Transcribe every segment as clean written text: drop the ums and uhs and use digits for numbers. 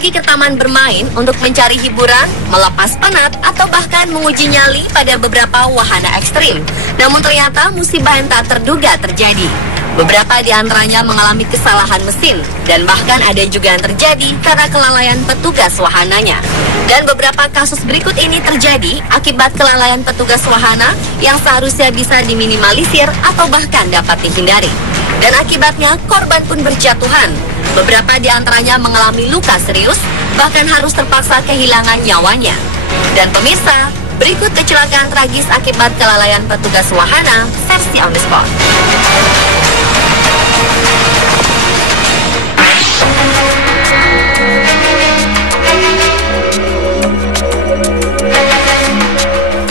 pergi ke taman bermain untuk mencari hiburan, melepas penat, atau bahkan menguji nyali pada beberapa wahana ekstrim. Namun ternyata musibah yang tak terduga terjadi. Beberapa di antaranya mengalami kesalahan mesin, dan bahkan ada juga yang terjadi karena kelalaian petugas wahananya. Dan beberapa kasus berikut ini terjadi akibat kelalaian petugas wahana yang seharusnya bisa diminimalisir atau bahkan dapat dihindari. Dan akibatnya korban pun berjatuhan. Beberapa di antaranya mengalami luka serius, bahkan harus terpaksa kehilangan nyawanya. Dan pemirsa, berikut kecelakaan tragis akibat kelalaian petugas wahana versi on the spot.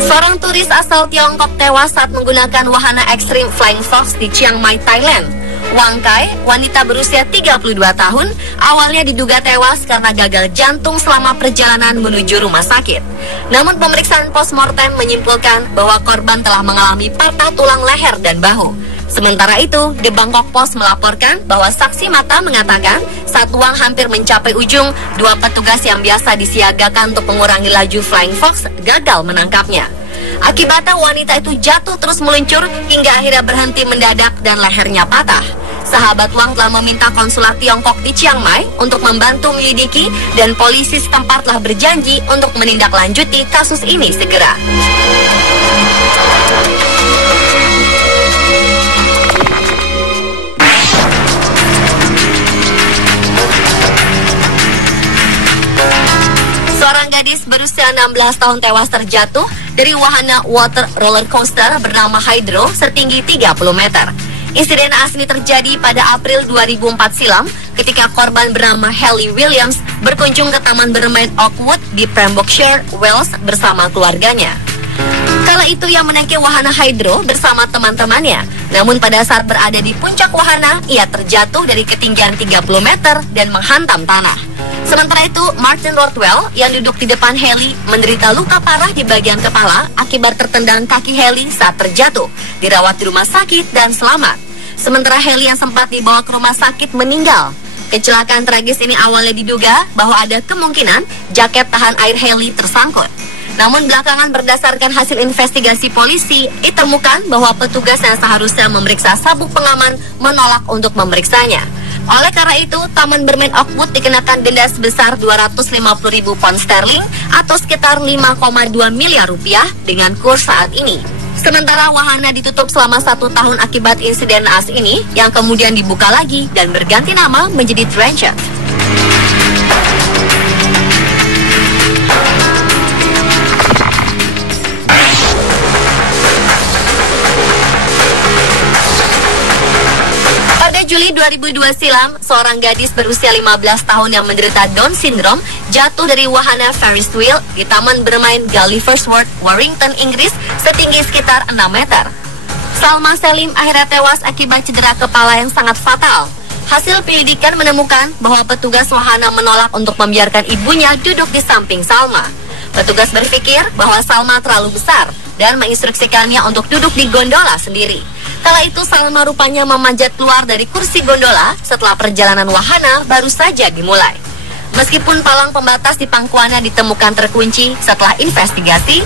Seorang turis asal Tiongkok tewas saat menggunakan wahana ekstrim Flying Fox di Chiang Mai, Thailand. Wang Kai, wanita berusia 32 tahun, awalnya diduga tewas karena gagal jantung selama perjalanan menuju rumah sakit. Namun pemeriksaan postmortem menyimpulkan bahwa korban telah mengalami patah tulang leher dan bahu. Sementara itu, The Bangkok Post melaporkan bahwa saksi mata mengatakan saat Wang hampir mencapai ujung, dua petugas yang biasa disiagakan untuk mengurangi laju Flying Fox gagal menangkapnya. Akibatnya wanita itu jatuh terus meluncur hingga akhirnya berhenti mendadak dan lehernya patah. Sahabat Wang telah meminta konsulat Tiongkok di Chiang Mai untuk membantu menyelidiki dan polisi setempat telah berjanji untuk menindaklanjuti kasus ini segera. Seorang gadis berusia 16 tahun tewas terjatuh dari wahana water roller coaster bernama Hydro setinggi 30 meter. Insiden asli terjadi pada April 2004 silam ketika korban bernama Haley Williams berkunjung ke taman bermain Oakwood di Pembrokeshire, Wales bersama keluarganya. Kala itu ia menaiki wahana Hydro bersama teman-temannya. Namun pada saat berada di puncak wahana, ia terjatuh dari ketinggian 30 meter dan menghantam tanah. Sementara itu, Martin Rothwell yang duduk di depan Haley menderita luka parah di bagian kepala akibat tertendang kaki Haley saat terjatuh, dirawat di rumah sakit dan selamat. Sementara Haley yang sempat dibawa ke rumah sakit meninggal. Kecelakaan tragis ini awalnya diduga bahwa ada kemungkinan jaket tahan air Haley tersangkut. Namun belakangan berdasarkan hasil investigasi polisi, ditemukan bahwa petugas yang seharusnya memeriksa sabuk pengaman menolak untuk memeriksanya. Oleh karena itu, Taman Bermain Oakwood dikenakan denda sebesar 250.000 pound sterling atau sekitar 5,2 miliar rupiah dengan kurs saat ini. Sementara wahana ditutup selama 1 tahun akibat insiden naas ini yang kemudian dibuka lagi dan berganti nama menjadi Trenchard. Juli 2002 silam, seorang gadis berusia 15 tahun yang menderita Down syndrome jatuh dari wahana Ferris wheel di Taman Bermain Gulliver's World, Warrington, Inggris, setinggi sekitar 6 meter. Salma Selim akhirnya tewas akibat cedera kepala yang sangat fatal. Hasil penyelidikan menemukan bahwa petugas wahana menolak untuk membiarkan ibunya duduk di samping Salma. Petugas berpikir bahwa Salma terlalu besar dan menginstruksikannya untuk duduk di gondola sendiri. Kala itu Salma rupanya memanjat keluar dari kursi gondola setelah perjalanan wahana baru saja dimulai. Meskipun palang pembatas di pangkuannya ditemukan terkunci setelah investigasi,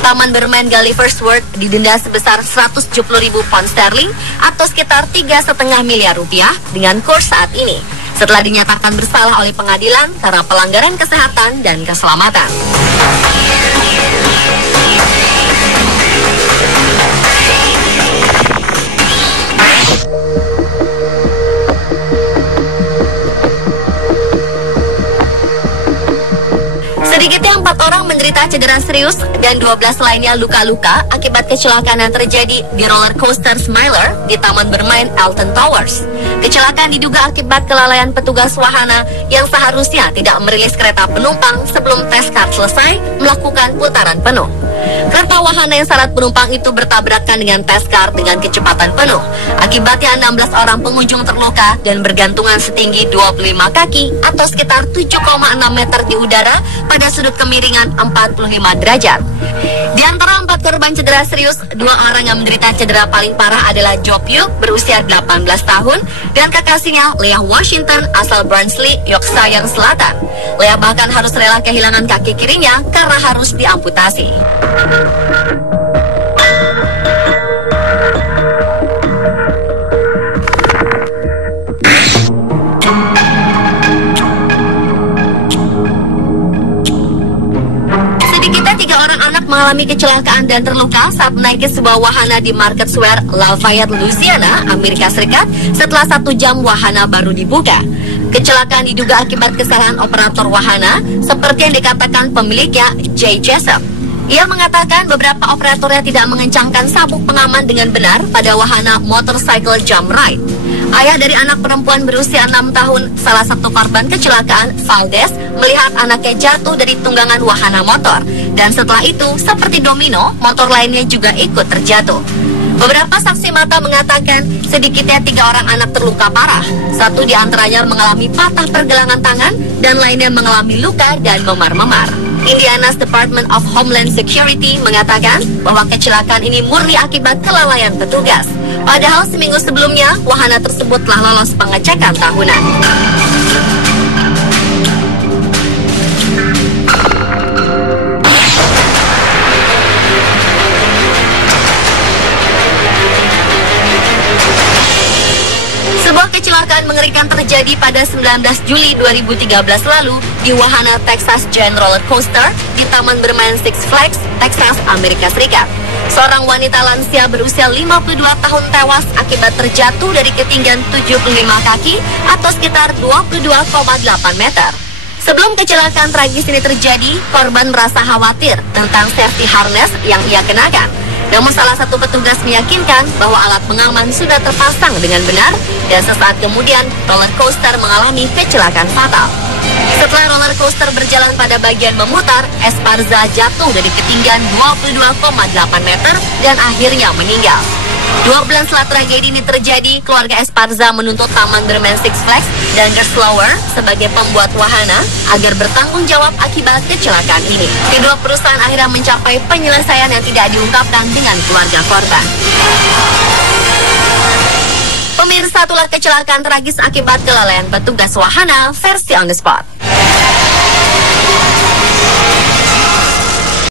Taman Bermain Gulliver's World didenda sebesar 170.000 pound sterling atau sekitar 3,5 miliar rupiah dengan kurs saat ini, setelah dinyatakan bersalah oleh pengadilan karena pelanggaran kesehatan dan keselamatan. Sedikitnya 4 orang menderita cedera serius dan 12 lainnya luka-luka akibat kecelakaan yang terjadi di roller coaster Smiler di Taman Bermain Alton Towers. Kecelakaan diduga akibat kelalaian petugas wahana yang seharusnya tidak merilis kereta penumpang sebelum tes card selesai melakukan putaran penuh. Kereta wahana yang syarat penumpang itu bertabrakan dengan Pacecar dengan kecepatan penuh. Akibatnya 16 orang pengunjung terluka dan bergantungan setinggi 25 kaki atau sekitar 7,6 meter di udara pada sudut kemiringan 45 derajat. Di antara 4 korban cedera serius, 2 orang yang menderita cedera paling parah adalah Jo Pyuk berusia 18 tahun dan kekasihnya Leah Washington asal Barnsley, Yorkshire Selatan. Leah bahkan harus rela kehilangan kaki kirinya karena harus diamputasi. Sedikitnya 3 orang anak mengalami kecelakaan dan terluka saat menaiki sebuah wahana di Market Square, Lafayette, Louisiana, Amerika Serikat setelah 1 jam wahana baru dibuka. Kecelakaan diduga akibat kesalahan operator wahana, seperti yang dikatakan pemiliknya, Jay Jessup. Ia mengatakan beberapa operatornya tidak mengencangkan sabuk pengaman dengan benar pada wahana motorcycle jump ride. Ayah dari anak perempuan berusia 6 tahun, salah satu korban kecelakaan, Valdez, melihat anaknya jatuh dari tunggangan wahana motor. Dan setelah itu, seperti domino, motor lainnya juga ikut terjatuh. Beberapa saksi mata mengatakan sedikitnya 3 orang anak terluka parah. 1 di antaranya mengalami patah pergelangan tangan dan lainnya mengalami luka dan memar-memar. Indiana's Department of Homeland Security mengatakan bahwa kecelakaan ini murni akibat kelalaian petugas. Padahal seminggu sebelumnya, wahana tersebut telah lolos pengecekan tahunan. Sebuah kecelakaan mengerikan terjadi pada 19 Juli 2013 lalu di wahana Texas Giant Roller Coaster di Taman Bermain Six Flags, Texas, Amerika Serikat. Seorang wanita lansia berusia 52 tahun tewas akibat terjatuh dari ketinggian 75 kaki atau sekitar 22,8 meter. Sebelum kecelakaan tragis ini terjadi, korban merasa khawatir tentang safety harness yang ia kenakan. Namun salah satu petugas meyakinkan bahwa alat pengaman sudah terpasang dengan benar dan sesaat kemudian roller coaster mengalami kecelakaan fatal. Setelah roller coaster berjalan pada bagian memutar, Esparza jatuh dari ketinggian 22,8 meter dan akhirnya meninggal. 2 bulan setelah tragedi ini terjadi, keluarga Esparza menuntut Taman Bermain Six Flags dan Gerstlauer sebagai pembuat wahana agar bertanggung jawab akibat kecelakaan ini. Kedua perusahaan akhirnya mencapai penyelesaian yang tidak diungkapkan dengan keluarga korban. Pemirsa, itulah kecelakaan tragis akibat kelalaian petugas wahana versi on the spot.